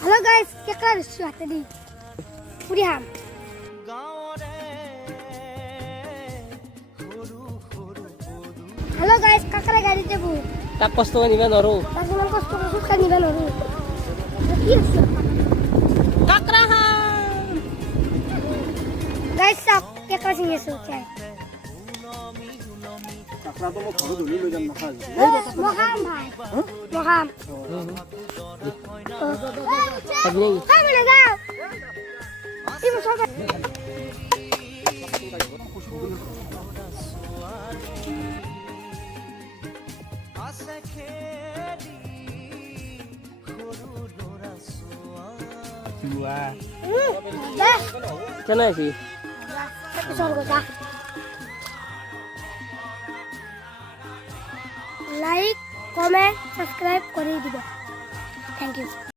Hello guys, কেকৰা দিছো হাতে দি পুৰি হাম Hello guys, কাকৰা গাড়ী দেবো তাক কষ্ট কৰি নিবা নৰো তাক ইমান কষ্ট কৰি সুখ নিবা নৰো কি আছে কাকৰা হা guys চাওক কেকৰা চিঙি আছো চাই কাকৰা তো মই ঘৰত ধৰি লৈ যাম না খাজ মহাম ভাই মহাম খাবি নেকি খাবি না যাও ইবো সব কেনে আছি লাইক কমেন্ট সাবস্ক্রাইব করে দিব থ্যাংক ইউ